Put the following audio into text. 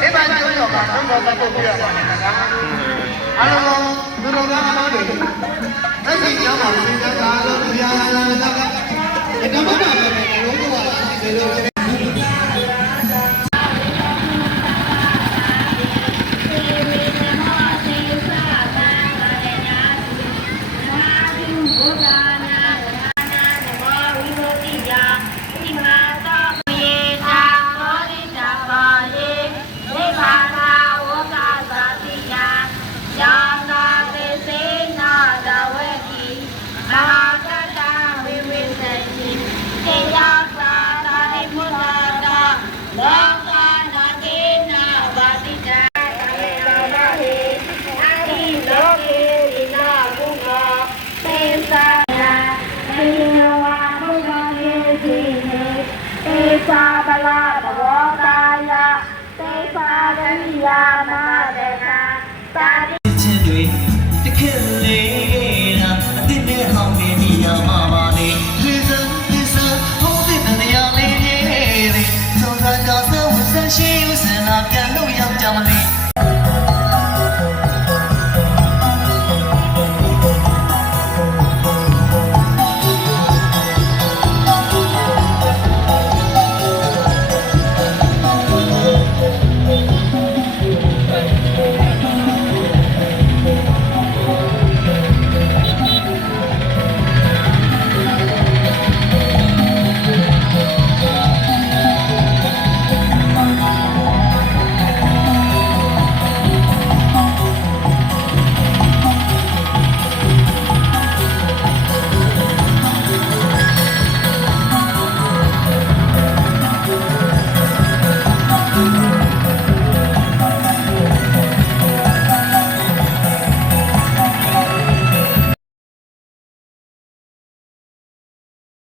ဒီမှာကျိုးတော့ကသုံးတော်သက်ဖို့ပြရပါတယ်ခင်ဗျာအားလုံးသူတော်ကောင်းအားလုံးတွေလက်ရှိကျောင်းမှာသင်ကြားတာလို့တရားနာတာကဓမ္မတာပဲလုံးဝဒီလိုသာဗလာဘဝတာယသေသာရဏိယာမဒေနာသာရိချင်းတွေတခေတ်လေးတာအတိနဲ့ဟောင်းနေမိရမှာပါလေဒီစဟောင်းတဲ့တရားလေးတွေသုံးစားကြသောဝဆရှိဥစနာပြန်လို့ရောက်ကြမ